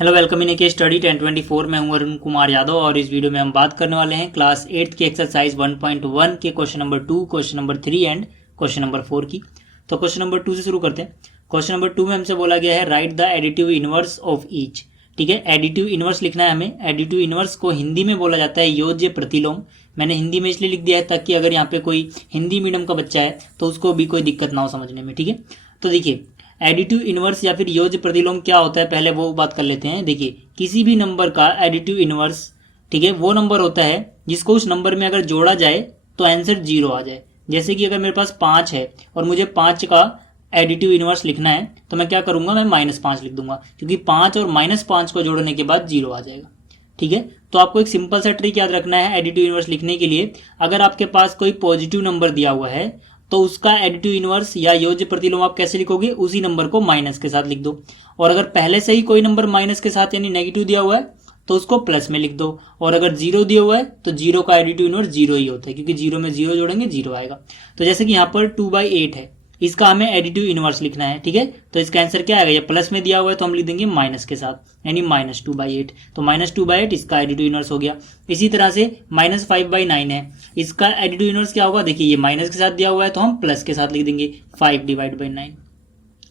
Hello, welcome in के study 1024 में हूं अरुण कुमार यादव और इस वीडियो में हम बात करने वाले हैं क्लास 8 की एक्सरसाइज 1.1 के question number 2, question number 3 and question number 4 की। तो क्वेश्चन नंबर 2 से शुरू करते हैं। क्वेश्चन नंबर 2 में हमसे बोला गया है right the additive inverse of each. ठीक है, एडिटिव इनवर्स लिखना है हमें। एडिटिव इनवर्स को हिंदी में बोला जाता है योज्य प्रतिलोम। मैंने हिंदी में इसलिए लिख दिया है ताकि अगर यहाँ पे कोई हिंदी मीडियम का बच्चा है तो उसको भी कोई दिक्कत ना हो समझने में। ठीक है, तो देखिए एडिटिव इनवर्स या फिर योज्य प्रतिलोम क्या होता है, पहले वो बात कर लेते हैं। देखिए किसी भी नंबर का एडिटिव इनवर्स, ठीक है, वो नंबर होता है जिसको उस नंबर में अगर जोड़ा जाए तो आंसर 0 आ जाए। जैसे कि अगर मेरे पास 5 है और मुझे 5 का एडिटिव इनवर्स लिखना है तो मैं क्या करूंगा, मैं -5 लिख दूंगा, क्योंकि 5 और -5 को जोड़ने के बाद 0 आ जाएगा। ठीक है, तो आपको एक सिंपल सा ट्रिक याद रखना है एडिटिव इनवर्स लिखने के लिए। अगर आपके पास कोई पॉजिटिव नंबर दिया हुआ है तो उसका एडिटिव इनवर्स या योज्य प्रतिलोम आप कैसे लिखोगे, उसी नंबर को माइनस के साथ लिख दो। और अगर पहले से ही कोई नंबर माइनस के साथ यानी नेगेटिव दिया हुआ है तो उसको प्लस में लिख दो। और अगर 0 दिया हुआ है तो 0 का एडिटिव इनवर्स 0 ही होता है, क्योंकि 0 में 0 जोड़ेंगे 0 आएगा। तो जैसे कि यहाँ पर 2/8 है, इसका हमें एडिटिव इनवर्स लिखना है। ठीक है, तो इसका आंसर क्या आएगा, ये प्लस में दिया हुआ है तो हम लिख देंगे माइनस के साथ, यानी -2/8। तो -2/8 इसका एडिटिव इनवर्स हो गया। इसी तरह से -5/9 है, इसका एडिटिव इनवर्स क्या होगा, देखिए ये माइनस के साथ दिया हुआ है तो हम प्लस के साथ लिख देंगे 5/9।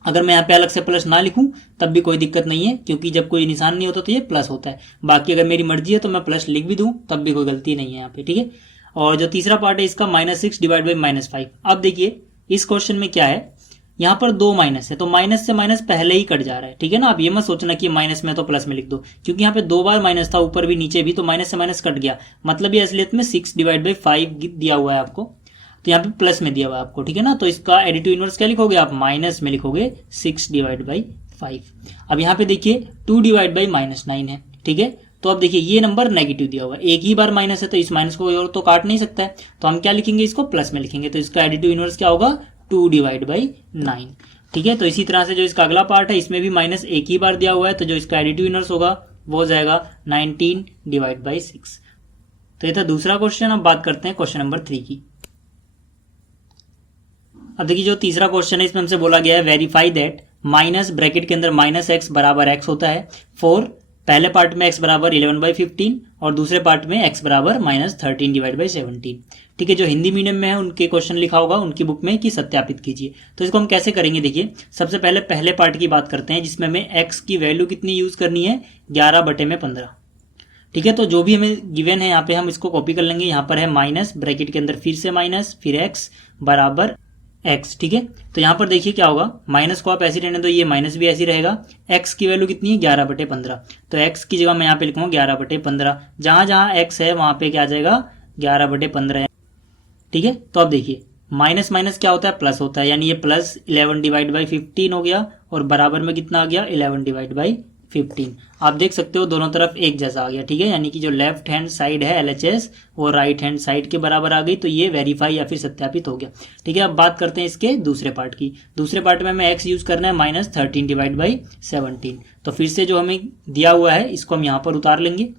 अगर मैं यहाँ पे अलग से प्लस ना लिखूं तब भी कोई दिक्कत नहीं है, क्योंकि जब कोई निशान नहीं होता तो ये प्लस होता है। बाकी अगर मेरी मर्जी है तो मैं प्लस लिख भी दूं तब भी कोई गलती नहीं है यहाँ पे। ठीक है, और जो तीसरा पार्ट है इसका -6/-5। अब देखिए इस क्वेश्चन में क्या है, यहाँ पर 2 माइनस है तो माइनस से माइनस पहले ही कट जा रहा है। ठीक है ना, आप ये मत सोचना कि माइनस में तो प्लस में लिख दो, क्योंकि यहाँ पे 2 बार माइनस था, ऊपर भी नीचे भी, तो माइनस से माइनस कट गया। मतलब ये असलियत में 6/5 दिया हुआ है आपको, तो यहाँ पे प्लस में दिया हुआ है आपको। ठीक है ना, तो इसका एडिटिव इनवर्स क्या लिखोगे आप, माइनस में लिखोगे 6/5। अब यहाँ पे देखिए 2/-9 है। ठीक है, तो अब देखिए ये नंबर नेगेटिव दिया हुआ है, एक ही बार माइनस है तो इस माइनस को और तो काट नहीं सकता है, तो हम क्या लिखेंगे, इसको प्लस में लिखेंगे। तो इसका एडिटिव इनवर्स क्या होगा, 2/9। ठीक है, तो इसी तरह से जो इसका अगला पार्ट है इसमें भी माइनस एक ही बार दिया हुआ है, तो जो इसका एडिटिव इनवर्स होगा वो हो जाएगा 19/6। तो ये था दूसरा क्वेश्चन। अब बात करते हैं क्वेश्चन नंबर 3 की। अब देखिए जो तीसरा क्वेश्चन है इसमें हमसे बोला गया है वेरीफाई दैट माइनस ब्रैकेट के अंदर -x बराबर x होता है फॉर, पहले पार्ट में x बराबर 11/15 और दूसरे पार्ट में x बराबर -13/17। ठीक है, जो हिंदी मीडियम में है उनके क्वेश्चन लिखा होगा उनकी बुक में कि सत्यापित कीजिए। तो इसको हम कैसे करेंगे, देखिए सबसे पहले पहले पार्ट की बात करते हैं जिसमें हमें x की वैल्यू कितनी यूज करनी है, 11/15। ठीक है, तो जो भी हमें गिवन है यहाँ पे हम इसको कॉपी कर लेंगे। यहाँ पर है माइनस, ब्रैकेट के अंदर फिर से माइनस, फिर x बराबर x। ठीक है, तो यहाँ पर देखिए क्या होगा, माइनस को आप ऐसे रहने दो, ये माइनस भी ऐसे रहेगा। x की वैल्यू कितनी है, 11/15, तो x की जगह मैं यहाँ पे लिखूंगा 11/15। जहां जहां x है वहां पे क्या आ जाएगा, 11/15। ठीक है, तो अब देखिए माइनस माइनस क्या होता है, प्लस होता है, यानी ये प्लस 11/15 हो गया और बराबर में कितना आ गया, 11/15। आप देख सकते हो दोनों तरफ एक जैसा आ गया। ठीक है, यानी कि जो लेफ्ट हैंड साइड है LHS वो राइट हैंड साइड के बराबर आ गई, तो ये वेरीफाई या फिर सत्यापित हो गया। ठीक है, अब बात करते हैं इसके दूसरे पार्ट की। दूसरे पार्ट में हमें x यूज करना है -13/17। तो फिर से जो हमें दिया हुआ है इसको हम यहाँ पर उतार लेंगे।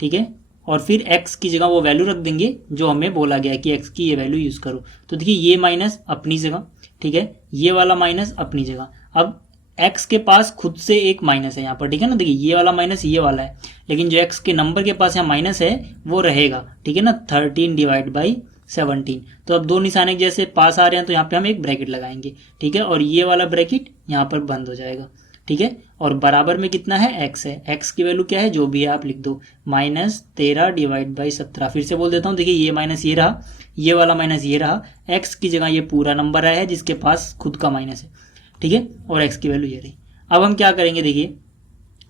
ठीक है, और फिर x की जगह वो वैल्यू रख देंगे जो हमें बोला गया है कि x की ये वैल्यू यूज करो। तो देखिए ये माइनस अपनी जगह, ठीक है, ये वाला माइनस अपनी जगह। अब x के पास खुद से एक माइनस है यहाँ पर। ठीक है ना, देखिए ये वाला माइनस ये वाला है, लेकिन जो x के नंबर के पास यहाँ माइनस है वो रहेगा। ठीक है ना, 13/17। तो अब दो निशान एक जैसे पास आ रहे हैं तो यहाँ पे हम एक ब्रैकेट लगाएंगे। ठीक है, और ये वाला ब्रैकेट यहाँ पर बंद हो जाएगा। ठीक है, और बराबर में कितना है, x है, x की वैल्यू क्या है जो भी है आप लिख दो, -13/17। फिर से बोल देता हूँ, देखिए ये माइनस ये रहा, ये वाला माइनस ये रहा, x की जगह ये पूरा नंबर आया है जिसके पास खुद का माइनस है। ठीक है, और x की वैल्यू ये रही। अब हम क्या करेंगे, देखिए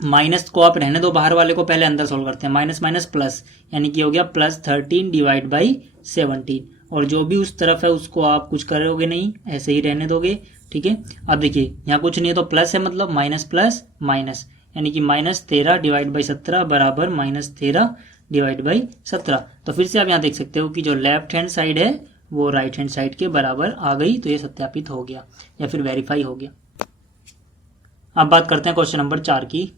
माइनस को आप रहने दो, बाहर वाले को पहले अंदर सोल्व करते हैं। माइनस माइनस प्लस, यानी कि हो गया +13/17, और जो भी उस तरफ है उसको आप कुछ करोगे नहीं, ऐसे ही रहने दोगे। ठीक है, अब देखिए यहाँ कुछ नहीं है तो प्लस है, मतलब माइनस प्लस माइनस, यानी कि -13/17 बराबर -13/17। तो फिर से आप यहाँ देख सकते हो कि जो लेफ्ट हैंड साइड है वो राइट हैंड साइड के बराबर आ गई, तो ये सत्यापित हो गया या फिर वेरीफाई हो गया। अब बात करते हैं क्वेश्चन नंबर 4 की।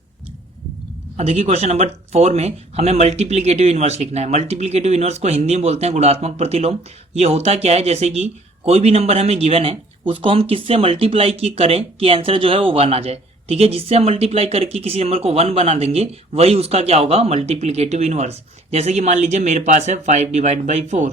अब देखिए क्वेश्चन नंबर 4 में हमें मल्टीप्लिकेटिव इनवर्स लिखना है। मल्टीप्लिकेटिव इनवर्स को हिंदी में बोलते हैं गुणात्मक प्रतिलोम। ये होता क्या है, जैसे कि कोई भी नंबर हमें गिवन है उसको हम किससे मल्टीप्लाई की करें कि आंसर जो है वो 1 आ जाए। ठीक है, जिससे हम मल्टीप्लाई करके किसी नंबर को 1 बना देंगे वही उसका क्या होगा, मल्टीप्लिकेटिव इनवर्स। जैसे कि मान लीजिए मेरे पास है 5 डिवाइड बाई 4,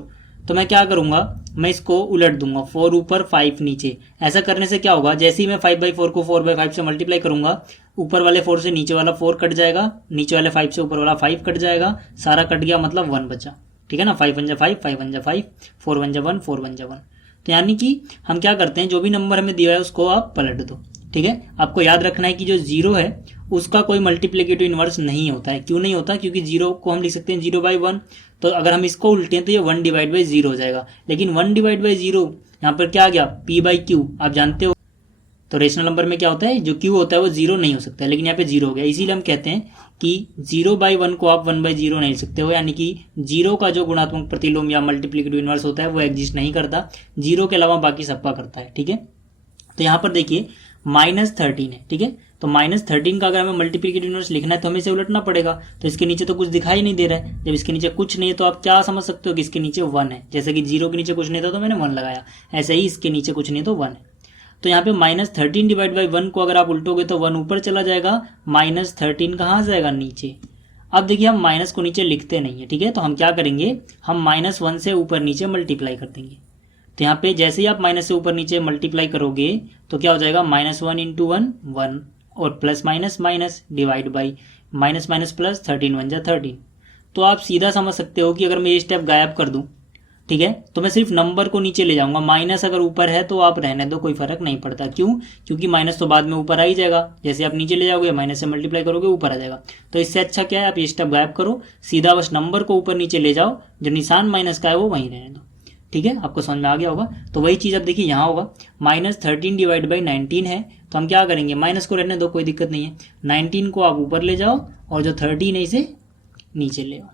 तो मैं क्या करूंगा, मैं इसको उलट दूंगा, 4 ऊपर 5 नीचे। ऐसा करने से क्या होगा, जैसे ही मैं 5/4 को 4/5 से मल्टीप्लाई करूंगा, ऊपर वाले 4 से नीचे वाला 4 कट जाएगा, नीचे वाले 5 से ऊपर वाला 5 कट जाएगा, सारा कट गया मतलब 1 बचा। ठीक है ना, 5 1 जा 5, 5 1 जा 5, 4 1 जा 1, 4 1 जा 1। तो यानी कि हम क्या करते हैं, जो भी नंबर हमें दिया है उसको आप पलट दो। ठीक है, आपको याद रखना है कि जो 0 है उसका कोई मल्टीप्लिकेटिव इनवर्स नहीं होता है। क्यों नहीं होता, क्योंकि 0 को हम लिख सकते हैं 0/1, तो अगर हम इसको उल्टें तो ये 1 डिवाइड बाई 0 हो जाएगा। लेकिन 1 डिवाइड बाई 0 यहाँ पर क्या आ गया, p/q, आप जानते हो। तो रेशनल नंबर में क्या होता है, जो q होता है वो 0 नहीं हो सकता है, लेकिन यहाँ पे 0 हो गया। इसीलिए हम कहते हैं कि 0/1 को आप 1/0 नहीं लिख सकते हो, यानी कि 0 का जो गुणात्मक प्रतिलोम या मल्टीप्लिकेटिव इनवर्स होता है वो एग्जिस्ट नहीं करता, 0 के अलावा बाकी सबका करता है। ठीक है, तो यहाँ पर देखिए -13 है। ठीक है, तो -13 का अगर हमें मल्टीप्लिकेटिव इनवर्स लिखना है तो हमें इसे उलटना पड़ेगा। तो इसके नीचे तो कुछ दिखाई नहीं दे रहा है, जब इसके नीचे कुछ नहीं है तो आप क्या समझ सकते हो कि इसके नीचे 1 है। जैसे कि 0 के नीचे कुछ नहीं था तो मैंने 1 लगाया, ऐसे ही इसके नीचे कुछ नहीं तो 1 है। तो यहाँ पे -13 डिवाइड बाई 1 को अगर आप उल्टोगे तो 1 ऊपर चला जाएगा, -13 कहाँ जाएगा, नीचे। अब देखिए हम माइनस को नीचे लिखते नहीं है। ठीक है, तो हम क्या करेंगे, हम -1 से ऊपर नीचे मल्टीप्लाई कर देंगे। तो यहाँ पे जैसे ही आप माइनस से ऊपर नीचे मल्टीप्लाई करोगे तो क्या हो जाएगा, -1 × 1 1, और plus minus minus divide by minus minus plus, 13 1 जा 13। तो आप सीधा समझ सकते हो कि अगर मैं ये स्टेप गायब कर दूं, ठीक है, तो मैं सिर्फ नंबर को नीचे ले जाऊंगा। माइनस अगर ऊपर है तो आप रहने दो, कोई फर्क नहीं पड़ता। क्यों, क्योंकि माइनस तो बाद में ऊपर आ ही जाएगा, जैसे आप नीचे ले जाओगे माइनस से मल्टीप्लाई करोगे ऊपर आ जाएगा। तो इससे अच्छा क्या है, आप ये स्टेप गायब करो, सीधा बस नंबर को ऊपर नीचे ले जाओ, जो निशान माइनस का है वो वहीं रहने दो। ठीक है, आपको समझ में आ गया होगा। तो वही चीज़ अब देखिए यहाँ होगा, -13 डिवाइड बाई 19 है, तो हम क्या करेंगे, माइनस को रहने दो, कोई दिक्कत नहीं है। 19 को आप ऊपर ले जाओ और जो 13 है इसे नीचे ले आओ।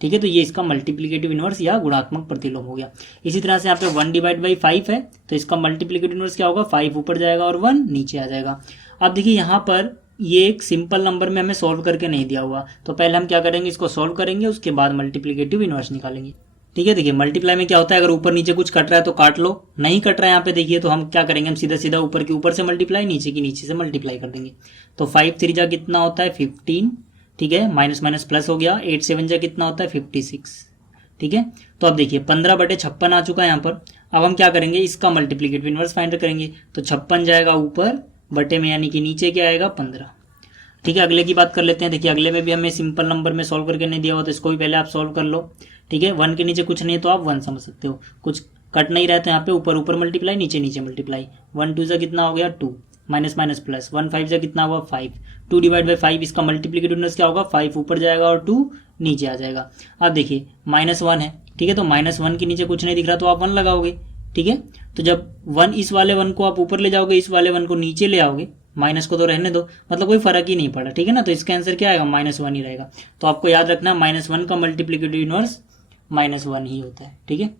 ठीक है, तो ये इसका मल्टीप्लिकेटिव इनवर्स या गुणात्मक प्रतिलोम हो गया। इसी तरह से यहाँ पे 1 डिवाइड बाई 5 है, तो इसका मल्टीप्लिकेटिव इनवर्स क्या होगा, 5 ऊपर जाएगा और 1 नीचे आ जाएगा। अब देखिए यहाँ पर ये एक सिंपल नंबर में हमें सॉल्व करके नहीं दिया हुआ, तो पहले हम क्या करेंगे, इसको सॉल्व करेंगे, उसके बाद मल्टीप्लिकेटिव इनवर्स निकालेंगे। ठीक है, देखिए मल्टीप्लाई में क्या होता है, अगर ऊपर नीचे कुछ कट रहा है तो काट लो, नहीं कट रहा है यहाँ पे देखिए, तो हम क्या करेंगे, हम सीधा सीधा ऊपर के ऊपर से मल्टीप्लाई, नीचे की नीचे से मल्टीप्लाई कर देंगे। तो 5 3 जा कितना होता है, 15। ठीक है, माइनस माइनस प्लस हो गया, 8 7 जा कितना होता है, 56। ठीक है, तो अब देखिए 15/56 आ चुका है यहाँ पर। अब हम क्या करेंगे, इसका मल्टीप्लिकेटिव इनवर्स फाइंड करेंगे, तो 56 जाएगा ऊपर बटे में, यानी कि नीचे क्या आएगा, 15। ठीक है, अगले की बात कर लेते हैं। देखिए अगले में भी हमें सिंपल नंबर में सॉल्व करके नहीं दिया हुआ, तो इसको भी पहले आप सॉल्व कर लो। ठीक है, 1 के नीचे कुछ नहीं है तो आप 1 समझ सकते हो, कुछ कट नहीं रहता यहाँ पे, ऊपर ऊपर मल्टीप्लाई, नीचे नीचे मल्टीप्लाई। 1 2 जा कितना हो गया, 2, माइनस माइनस प्लस, 1 5 जा कितना हुआ, 5। 2 डिवाइड बाई 5, इसका मल्टीप्लिकेटिव इनवर्स क्या होगा, 5 ऊपर जाएगा और 2 नीचे आ जाएगा। अब देखिए -1 है, ठीक है, तो -1 के नीचे कुछ नहीं दिख रहा तो आप 1 लगाओगे। ठीक है, तो जब 1 इस वाले 1 को आप ऊपर ले जाओगे, इस वाले 1 को नीचे ले आओगे, माइनस को तो रहने दो, मतलब कोई फर्क ही नहीं पड़ा। ठीक है ना, तो इसका आंसर क्या आएगा, -1 ही रहेगा। तो आपको याद रखना -1 का मल्टीप्लिकेटिव इनवर्स -1 ही होता है। ठीक है,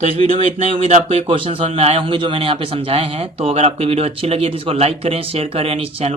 तो इस वीडियो में इतना ही। उम्मीद आपको ये क्वेश्चन समझ में आए होंगे जो मैंने यहाँ पे समझाए हैं। तो अगर आपको वीडियो अच्छी लगी है तो इसको लाइक करें, शेयर करें, यानी इस चैनल को